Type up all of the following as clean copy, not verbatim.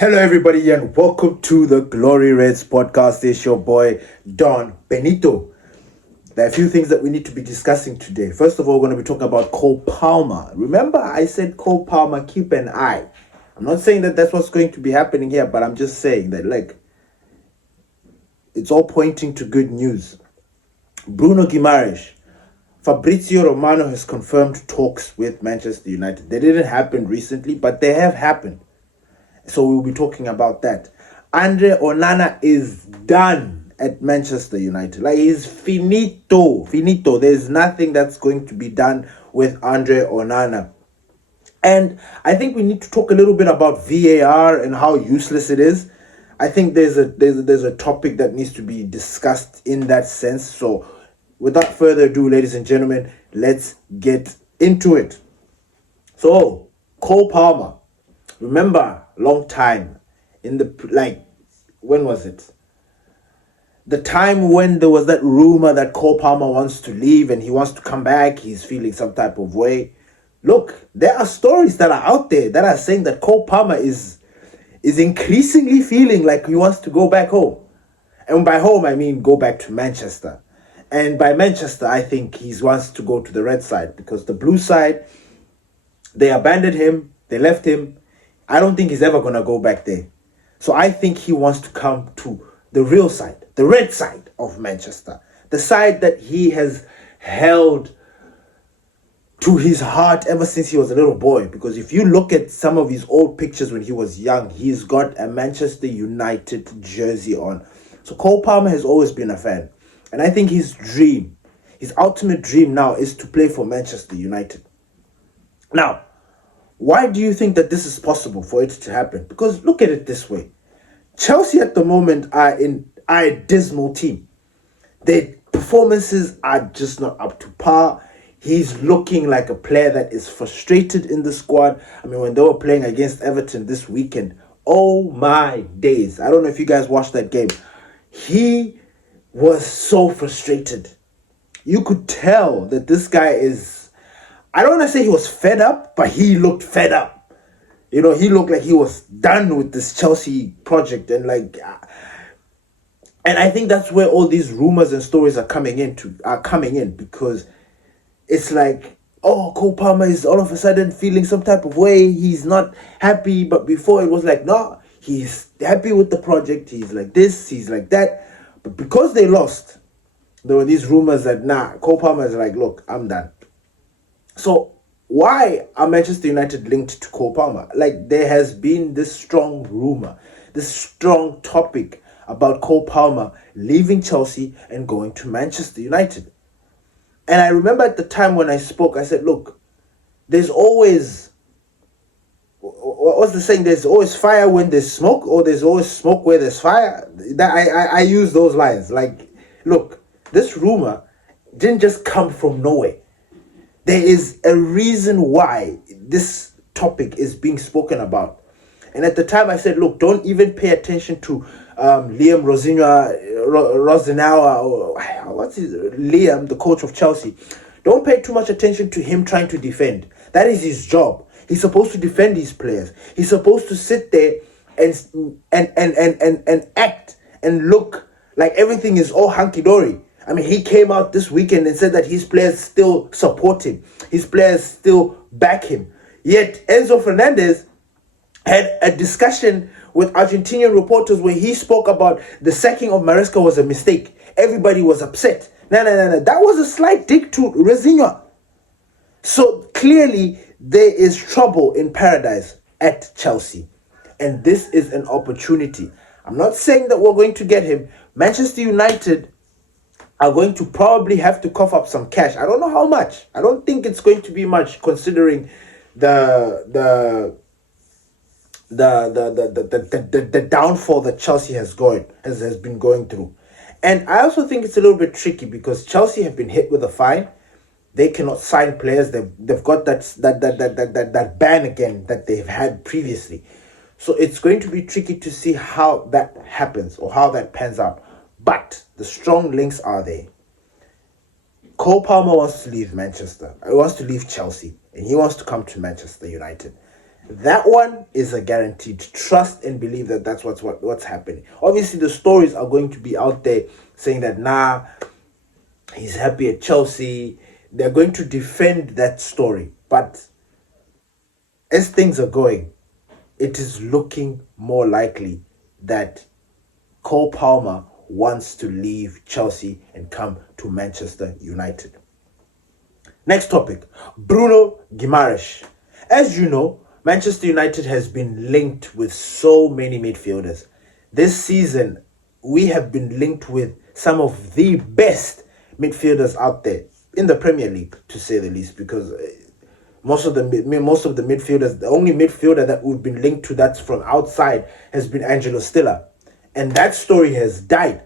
Hello, everybody, and welcome to the Glory Reds podcast. It's your boy, Don Benito. There are a few things that we need to be discussing today. First of all, we're going to be talking about Cole Palmer. Remember, I said Cole Palmer, keep an eye. I'm not saying that that's what's going to be happening here, but I'm just saying that, it's all pointing to good news. Bruno Guimaraes. Fabrizio Romano has confirmed talks with Manchester United. They didn't happen recently, but they have happened. So we'll be talking about that. Andre Onana is done at Manchester United. He's finito. Finito. There's nothing that's going to be done with Andre Onana. And I think we need to talk a little bit about VAR and how useless it is. I think there's a topic that needs to be discussed in that sense. So without further ado, ladies and gentlemen, let's get into it. So, Cole Palmer. Remember, long time in when was it? The time when there was that rumor that Cole Palmer wants to leave and he wants to come back, he's feeling some type of way. Look, there are stories that are out there that are saying that Cole Palmer is increasingly feeling like he wants to go back home. And by home, I mean go back to Manchester. And by Manchester, I think he wants to go to the red side because the blue side, they abandoned him, they left him. I don't think he's ever going to go back there. So I think he wants to come to the real side, the red side of Manchester. The side that he has held to his heart ever since he was a little boy. Because if you look at some of his old pictures when he was young, he's got a Manchester United jersey on. So Cole Palmer has always been a fan. And I think his ultimate dream now is to play for Manchester United. Now, why do you think that this is possible for it to happen? Because look at it this way. Chelsea at the moment are a dismal team. Their performances are just not up to par. He's looking like a player that is frustrated in the squad. I mean, when they were playing against Everton this weekend, oh my days. I don't know if you guys watched that game. He was so frustrated. You could tell that this guy is, I don't want to say he was fed up, but he looked fed up. He looked like he was done with this Chelsea project. And I think that's where all these rumors and stories are coming in because it's like, oh, Cole Palmer is all of a sudden feeling some type of way. He's not happy. But before it was like, no, he's happy with the project. He's like this, he's like that. But because they lost, there were these rumors that, Cole Palmer is like, look, I'm done. So why are Manchester United linked to Cole Palmer? There has been this strong rumor, this strong topic about Cole Palmer leaving Chelsea and going to Manchester United. And I remember at the time when I spoke, I said, look, there's always, what's the saying? There's always fire when there's smoke, or there's always smoke where there's fire. I use those lines. Look, this rumor didn't just come from nowhere. There is a reason why this topic is being spoken about. And at the time I said, look, don't even pay attention to Liam Rosenauer, or Liam, the coach of Chelsea. Don't pay too much attention to him trying to defend. That is his job. He's supposed to defend his players. He's supposed to sit there and act and look like everything is all hunky-dory. I mean, he came out this weekend and said that his players still support him. His players still back him. Yet Enzo Fernandez had a discussion with Argentinian reporters where he spoke about the sacking of Maresca was a mistake. Everybody was upset. No. That was a slight dig to Rezinha. So clearly there is trouble in paradise at Chelsea. And this is an opportunity. I'm not saying that we're going to get him. Manchester United are going to probably have to cough up some cash. I don't know how much. I don't think it's going to be much considering the downfall that Chelsea has been going through. And I also think it's a little bit tricky because Chelsea have been hit with a fine. They cannot sign players. They've got that ban again that they've had previously. So it's going to be tricky to see how that happens or how that pans out. But the strong links are there. Cole Palmer wants to leave Manchester. He wants to leave Chelsea. And he wants to come to Manchester United. That one is a guaranteed. Trust and believe that that's what's happening. Obviously, the stories are going to be out there saying that he's happy at Chelsea. They're going to defend that story. But as things are going, it is looking more likely that Cole Palmer wants to leave Chelsea and come to Manchester United. Next topic, Bruno Guimaraes. As you know, Manchester United has been linked with so many midfielders. This season, we have been linked with some of the best midfielders out there in the Premier League, to say the least, because most of the midfielders, the only midfielder that we've been linked to that's from outside has been Angelo Stiller. And that story has died.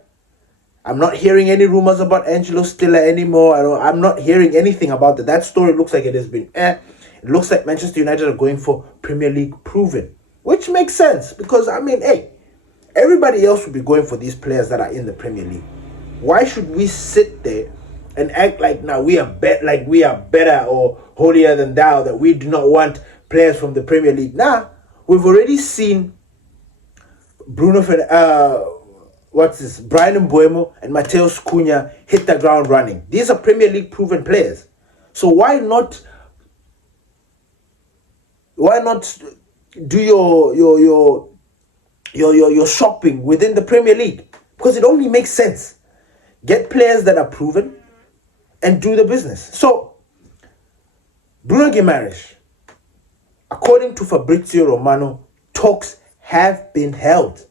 I'm not hearing any rumors about Angelo Stiller anymore. I'm not hearing anything about that. That story looks like it has been It looks like Manchester United are going for Premier League proven, which makes sense because, everybody else would be going for these players that are in the Premier League. Why should we sit there and act like now we are better or holier than thou, that we do not want players from the Premier League? We've already seen Brian Mbeumo and Mateus Cunha hit the ground running. These are Premier League proven players. So why not do your shopping within the Premier League? Because it only makes sense. Get players that are proven and do the business. So Bruno Guimaraes, according to Fabrizio Romano, talks have been held.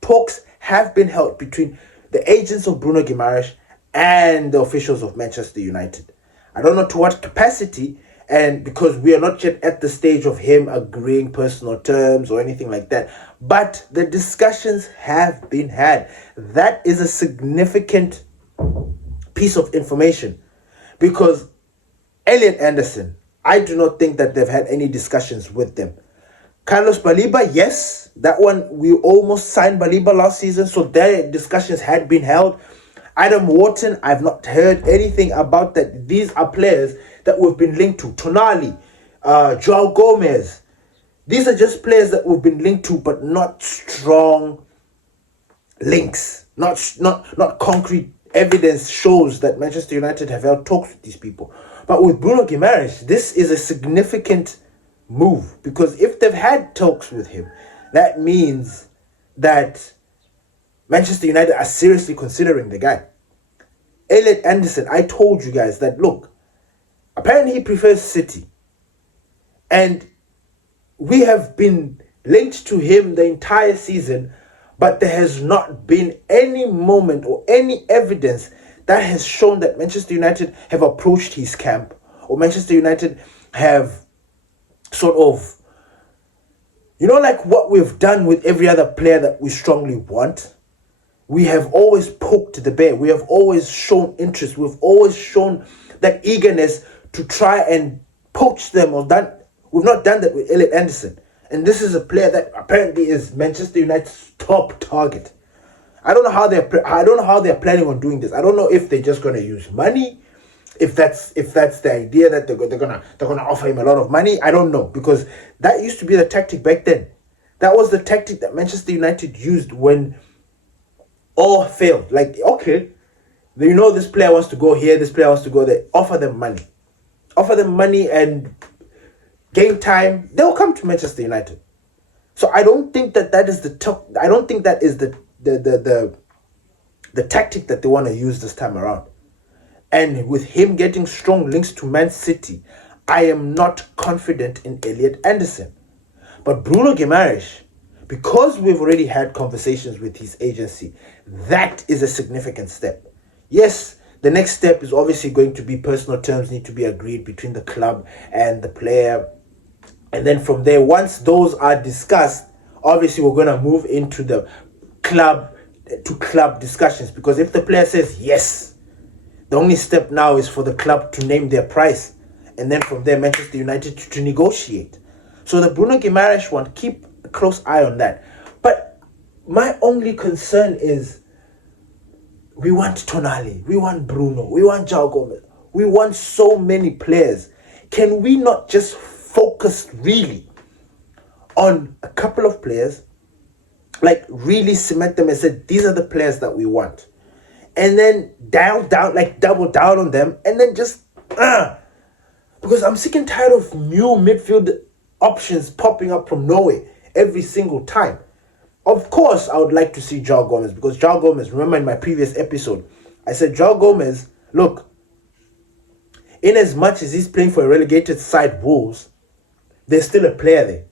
Talks have been held between the agents of Bruno Guimaraes and the officials of Manchester United. I don't know to what capacity, and because we are not yet at the stage of him agreeing personal terms or anything like that. But the discussions have been had. That is a significant piece of information, because Elliot Anderson, I do not think that they've had any discussions with them. Carlos Baliba, yes, that one, we almost signed Baliba last season, so their discussions had been held. Adam Wharton, I've not heard anything about that. These are players that we've been linked to. Tonali, Joao Gomez. These are just players that we've been linked to, but not strong links. Not concrete evidence shows that Manchester United have held talks with these people. But with Bruno Guimaraes, this is a significant move, because if they've had talks with him, that means that Manchester United are seriously considering the guy. Elliot Anderson, I told you guys that, look, apparently he prefers City. And we have been linked to him the entire season, but there has not been any moment or any evidence that has shown that Manchester United have approached his camp, or Manchester United have sort of, like what we've done with every other player that we strongly want. We have always poked the bear. We have always shown interest. We've always shown that eagerness to try and poach them. We've not done that with Elliot Anderson. And this is a player that apparently is Manchester United's top target. I don't know how they're planning on doing this. I don't know if they're just going to use money. If that's the idea that they're gonna offer him a lot of money, I don't know, because that used to be the tactic back then. That was the tactic that Manchester United used when all failed. Like, okay, this player wants to go here, this player wants to go there. Offer them money, and game time, they'll come to Manchester United. So I don't think that is I don't think that is the tactic that they want to use this time around. And with him getting strong links to Man City, I am not confident in Elliot Anderson. But Bruno Guimaraes, because we've already had conversations with his agency, that is a significant step. Yes, the next step is obviously going to be personal terms need to be agreed between the club and the player. And then from there, once those are discussed, obviously we're going to move into the club to club discussions. Because if the player says yes, the only step now is for the club to name their price. And then from there, Manchester United to negotiate. So the Bruno Guimaraes one, keep a close eye on that. But my only concern is, we want Tonali, we want Bruno, we want Joao Gomez. We want so many players. Can we not just focus really on a couple of players, like really cement them and said, these are the players that we want. And then double down on them, and then just, because I'm sick and tired of new midfield options popping up from Norway every single time. Of course, I would like to see João Gomez, because João Gomez, remember in my previous episode, I said João Gomez, look, in as much as he's playing for a relegated side, Wolves, there's still a player there.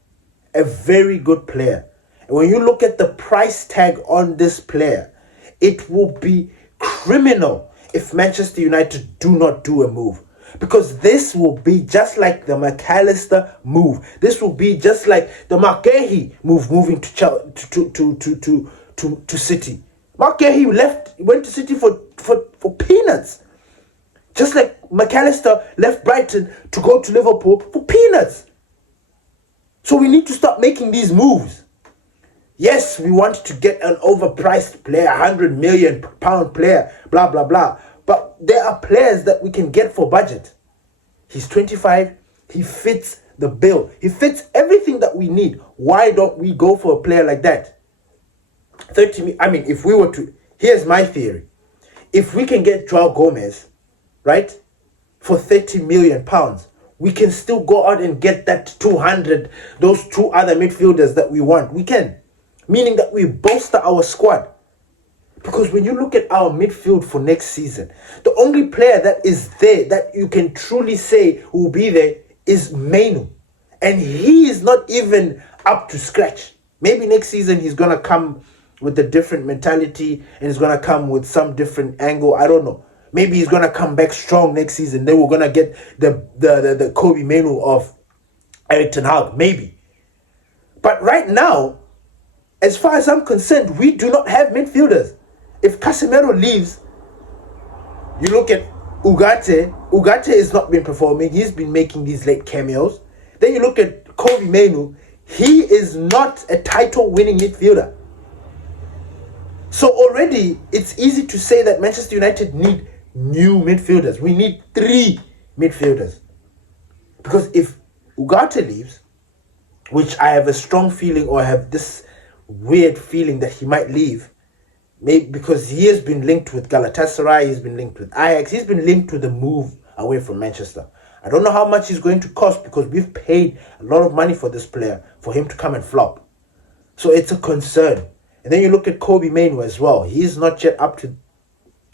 A very good player. And when you look at the price tag on this player, it will be criminal if Manchester United do not do a move. Because this will be just like the McAllister move. This will be just like the Marquehi move, moving to City. Marquehi went to City for peanuts. Just like McAllister left Brighton to go to Liverpool for peanuts. So we need to start making these moves. Yes, we want to get an overpriced player, £100 million player, blah, blah, blah. But there are players that we can get for budget. He's 25. He fits the bill. He fits everything that we need. Why don't we go for a player like that? If we were to... Here's my theory. If we can get João Gomez, right, for £30 million, we can still go out and get that 200, those two other midfielders that we want. We can. Meaning that we bolster our squad. Because when you look at our midfield for next season, the only player that is there that you can truly say will be there is Mainu. And he is not even up to scratch. Maybe next season he's going to come with a different mentality and he's going to come with some different angle. I don't know. Maybe he's going to come back strong next season. Then we're going to get the Kobe Mainu of Erik ten Hag. Maybe. But right now, as far as I'm concerned, we do not have midfielders. If Casemiro leaves, you look at Ugarte. Ugarte has not been performing. He's been making these late cameos. Then you look at Kobe Mainu. He is not a title-winning midfielder. So already, it's easy to say that Manchester United need new midfielders. We need 3 midfielders. Because if Ugarte leaves, which I have a strong feeling, or I have this weird feeling that he might leave, maybe because he has been linked with Galatasaray, he's been linked with Ajax, he's been linked to the move away from Manchester. I don't know how much he's going to cost, because we've paid a lot of money for this player for him to come and flop. So it's a concern. And then you look at Kobe Mainu as well. He's not yet up to...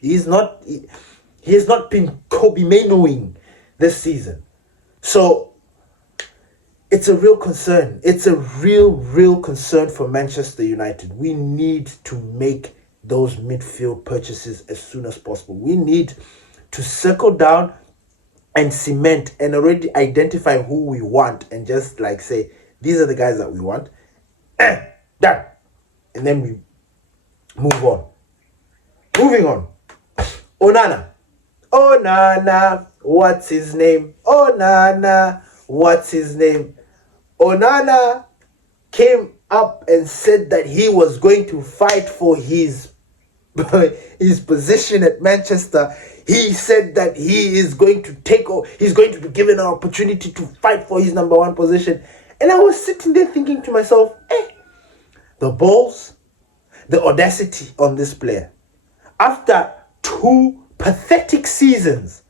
He has not been Kobe Mainuing this season. So it's a real concern. It's a real concern for Manchester United. We need to make those midfield purchases as soon as possible. We need to circle down and cement and already identify who we want and just like say, these are the guys that we want. Done. And then we move on. Moving on. Onana. What's his name? Onana. What's his name? Onana came up and said that he was going to fight for his position at Manchester. He said that he is going to he's going to be given an opportunity to fight for his number 1 position. And I was sitting there thinking to myself, the balls, the audacity on this player. After 2 pathetic seasons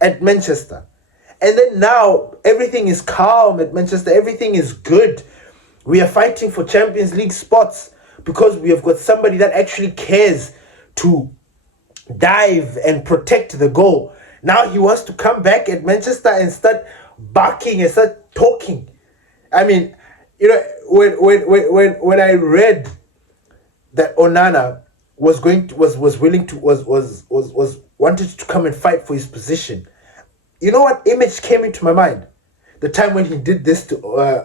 at Manchester, and then now everything is calm at Manchester, everything is good. We are fighting for Champions League spots because we have got somebody that actually cares to dive and protect the goal. Now he wants to come back at Manchester and start barking and start talking. I mean, you know, when I read that Onana was wanted to come and fight for his position, you know what image came into my mind? The time when he did this to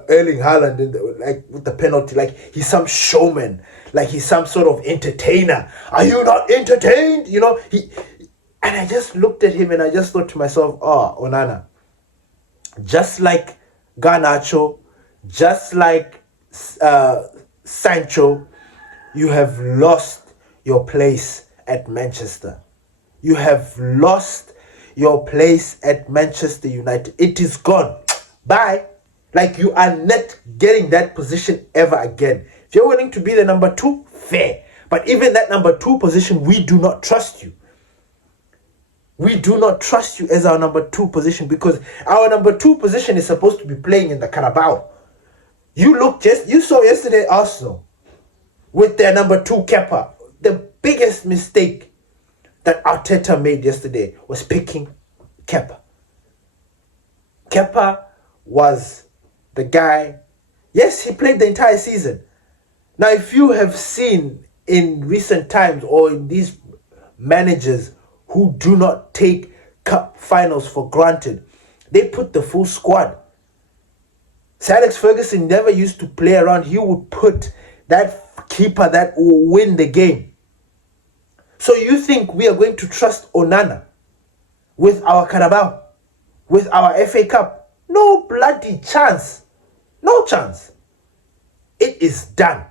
Erling Haaland, like with the penalty, like he's some showman, like he's some sort of entertainer. Are you not entertained? You know, and I just looked at him and I just thought to myself, Onana, just like Garnacho, just like Sancho, you have lost your place at Manchester. You have lost your place at Manchester United. It is gone. Bye. Like, you are not getting that position ever again. If you're willing to be the number 2, fair. But even that number 2 position, we do not trust you. We do not trust you as our number 2 position, because our number 2 position is supposed to be playing in the Carabao. You saw yesterday Arsenal with their number 2 Kepa. The biggest mistake that Arteta made yesterday was picking Kepa. Kepa was the guy. Yes, he played the entire season. Now, if you have seen in recent times, or in these managers who do not take cup finals for granted, they put the full squad. Sir Alex Ferguson never used to play around. He would put that keeper that will win the game. So you think we are going to trust Onana with our Carabao, with our FA Cup? No bloody chance. No chance. It is done.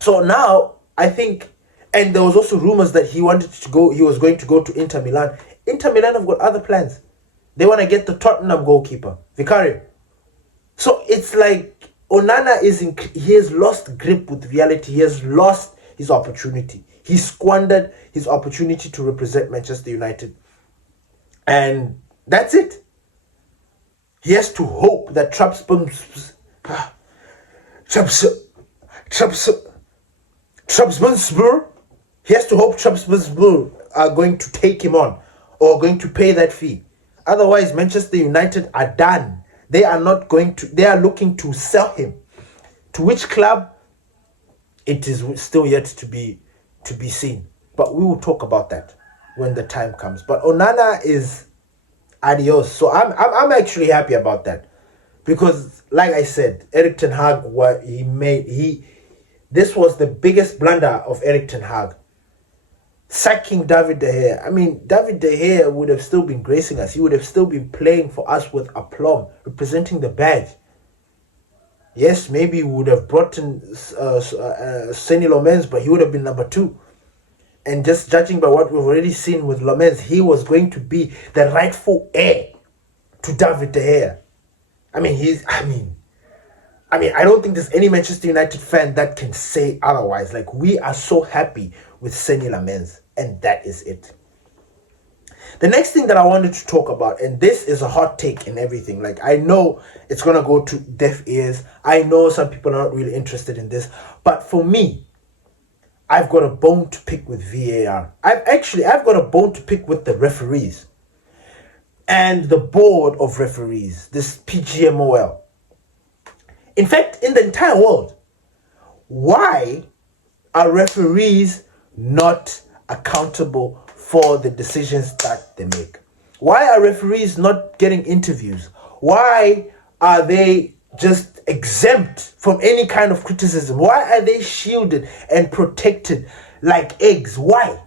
So now, I think, and there was also rumors that he was going to go to Inter Milan. Inter Milan have got other plans. They want to get the Tottenham goalkeeper, Vicario. So it's like Onana he has lost grip with reality. He has lost his opportunity. He squandered his opportunity to represent Manchester United. And that's it. He has to hope that Trabzonspor, he has to hope Trabzonspor are going to take him on, or going to pay that fee. Otherwise, Manchester United are done. They are looking to sell him. To which club? It is still yet to be seen. But we will talk about that when the time comes. But Onana is adios. So I'm actually happy about that. Because, like I said, Erik ten Hag, this was the biggest blunder of Erik ten Hag. Sacking David De Gea. I mean, David De Gea would have still been gracing us. He would have still been playing for us with aplomb, representing the badge. Yes, maybe we would have brought in Senny Lomens, but he would have been number 2. And just judging by what we've already seen with Lomens, he was going to be the rightful heir to David De Gea. I don't think there's any Manchester United fan that can say otherwise. Like, we are so happy with Senny Lomens, and that is it. The next thing that I wanted to talk about, and this is a hot take and everything, like, I know it's going to go to deaf ears. I know some people are not really interested in this, but for me, I've got a bone to pick with VAR. I've got a bone to pick with the referees and the board of referees, this PGMOL. In fact, in the entire world, why are referees not accountable for the decisions that they make? Why are referees not getting interviews? Why are they just exempt from any kind of criticism? Why are they shielded and protected like eggs? Why?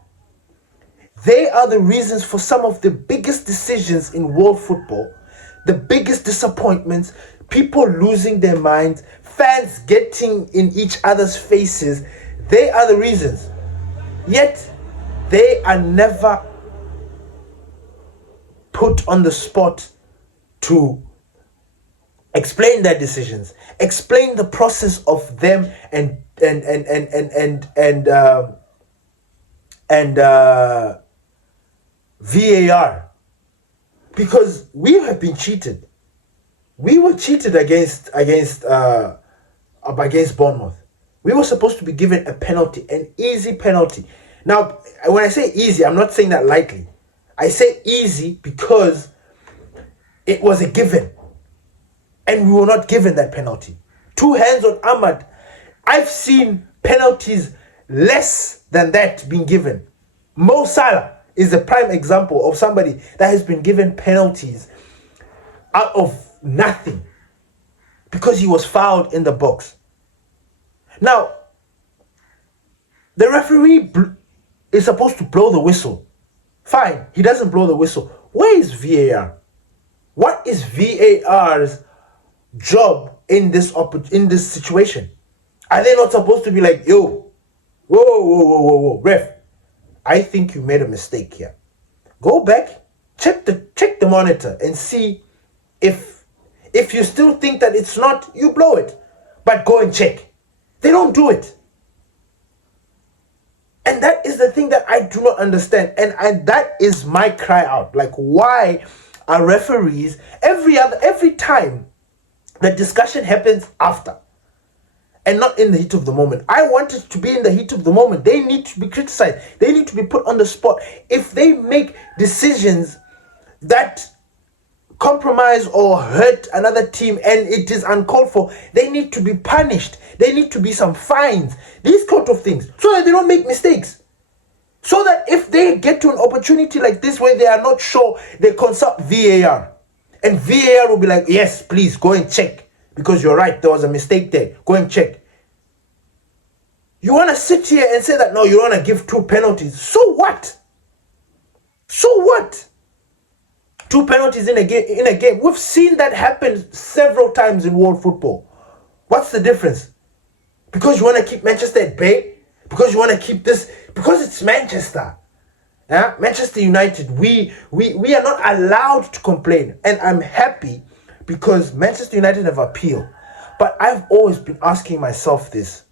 They are the reasons for some of the biggest decisions in world football, the biggest disappointments, people losing their minds, fans getting in each other's faces. They are the reasons. Yet, they are never put on the spot to explain their decisions, explain the process of them and VAR, because we have been cheated. We were cheated against Bournemouth. We were supposed to be given a penalty, an easy penalty. Now, when I say easy, I'm not saying that lightly. I say easy because it was a given. And we were not given that penalty. 2 hands on Ahmad. I've seen penalties less than that being given. Mo Salah is a prime example of somebody that has been given penalties out of nothing because he was fouled in the box. Now, the referee is supposed to blow the whistle. Fine, he doesn't blow the whistle. Where is VAR? What is VAR's job in this situation? Are they not supposed to be like, yo, whoa, ref, I think you made a mistake here. Go back, check the monitor and see if If you still think that it's not, you blow it. But go and check. They don't do it. And that is the thing that I do not understand. And that is my cry out. Like, why are referees every time the discussion happens after and not in the heat of the moment? I want it to be in the heat of the moment. They need to be criticized. They need to be put on the spot. If they make decisions that compromise or hurt another team and it is uncalled for, they need to be punished. There need to be some fines, these sort of things, so that they don't make mistakes. So that if they get to an opportunity like this where they are not sure, they consult VAR. And VAR will be like, yes, please go and check. Because you're right, there was a mistake there. Go and check. You want to sit here and say that, no, you don't want to give 2 penalties. So what? So what? 2 penalties in a game. We've seen that happen several times in world football. What's the difference? Because you want to keep Manchester at bay? Because you want to keep this? Because it's Manchester. Yeah? Manchester United. We are not allowed to complain. And I'm happy because Manchester United have appealed. But I've always been asking myself this.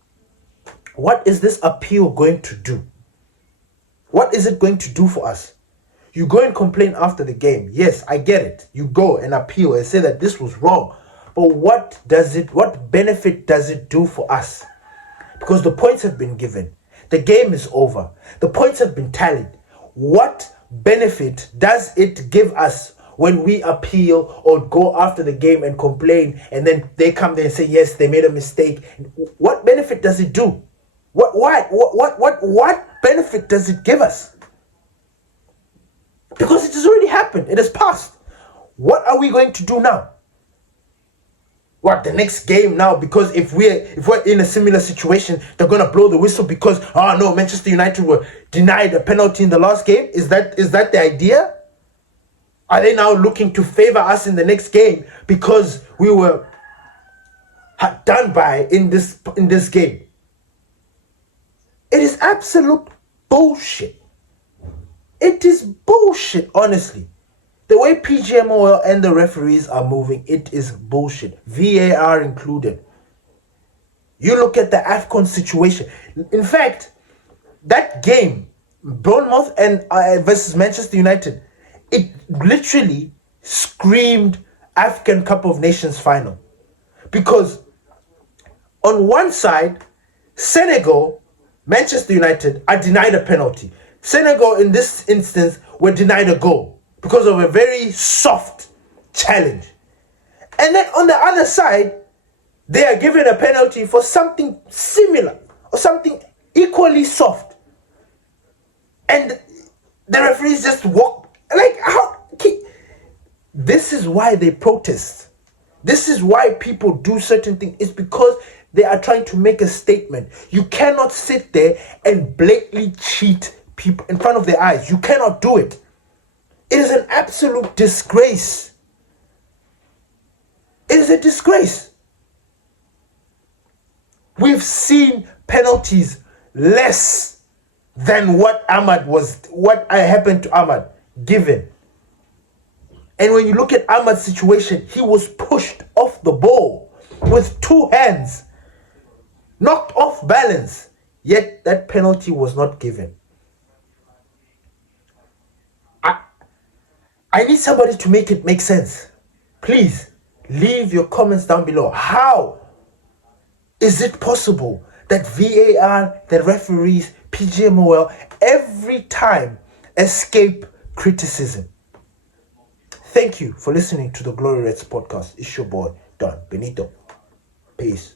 What is this appeal going to do? What is it going to do for us? You go and complain after the game. Yes, I get it. You go and appeal and say that this was wrong. But what benefit does it do for us? Because the points have been given. The game is over. The points have been tallied. What benefit does it give us when we appeal or go after the game and complain, and then they come there and say, yes, they made a mistake? What benefit does it do? What benefit does it give us? Because it has already happened. It has passed. What are we going to do now? What, the next game now? Because if we're in a similar situation, they're going to blow the whistle because, oh no, Manchester United were denied a penalty in the last game? Is that the idea? Are they now looking to favor us in the next game because we were done by in this game? It is absolute bullshit. It is bullshit, honestly. The way PGMOL and the referees are moving, it is bullshit. VAR included. You look at the AFCON situation. In fact, that game, Bournemouth and versus Manchester United, it literally screamed African Cup of Nations final. Because on one side, Senegal, Manchester United are denied a penalty. Senegal, in this instance, were denied a goal because of a very soft challenge. And then on the other side, they are given a penalty for something similar or something equally soft. And the referees just walk. Like, how? This is why they protest. This is why people do certain things. It's because they are trying to make a statement. You cannot sit there and blatantly cheat people in front of their eyes. You cannot do it. It is an absolute disgrace. It is a disgrace. We've seen penalties less than what happened to Ahmad given. And when you look at Ahmad's situation, he was pushed off the ball with 2 hands, knocked off balance, yet that penalty was not given. I need somebody to make it make sense. Please leave your comments down below. How is it possible that VAR, the referees, PGMOL, every time escape criticism? Thank you for listening to the Glory Reds podcast. It's your boy, Don Benito. Peace.